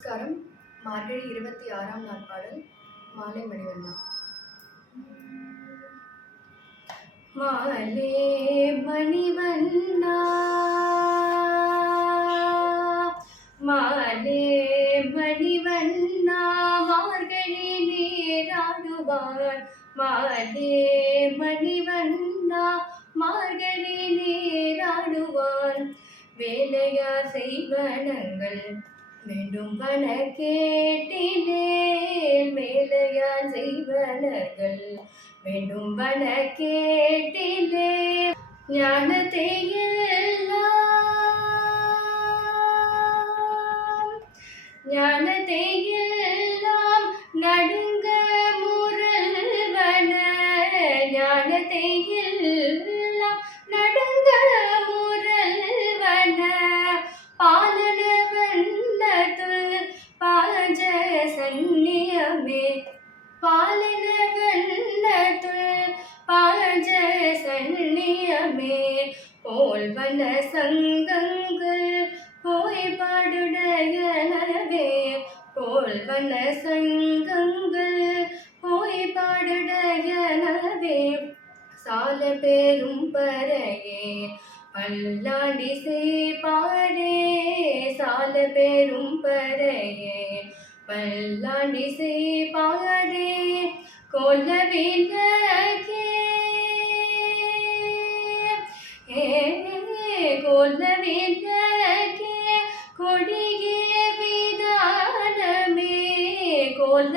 நமஸ்காரம். மார்கழி இருபத்தி ஆறாம் நாள் பாடல் மாலை மணிவண்ணா மாலே மணிவண்ணா மாலே மணிவண்ணா மார்கழி நீராடுவார். மாலே மணிவண்ணா மார்கழி நீராடுவான் வேலையா செய்வனங்கள் வேண்டும்பன கேட்டினேன் மேலையா செய்வனர்கள் வேண்டும்பன கேட்டிலே ஞானத்தை எல்லாம் ஞானத்தை சந்நியமே பாலன வண்ணத்துள் பாஜ சந்நியமே போல்வன சங்கங்கள் போய் பாடுடையனவே. போல்வன சங்கங்கள் போய் பாடுடையனவே. சால பேரும் பறையே பல்லாண்டி செய்பாரே சால பேரும் பறையே பல்லாண்டி செய்பாரே கொல்ல விலகே கொல்ல விலகே கொடியே விதானமே கொல்ல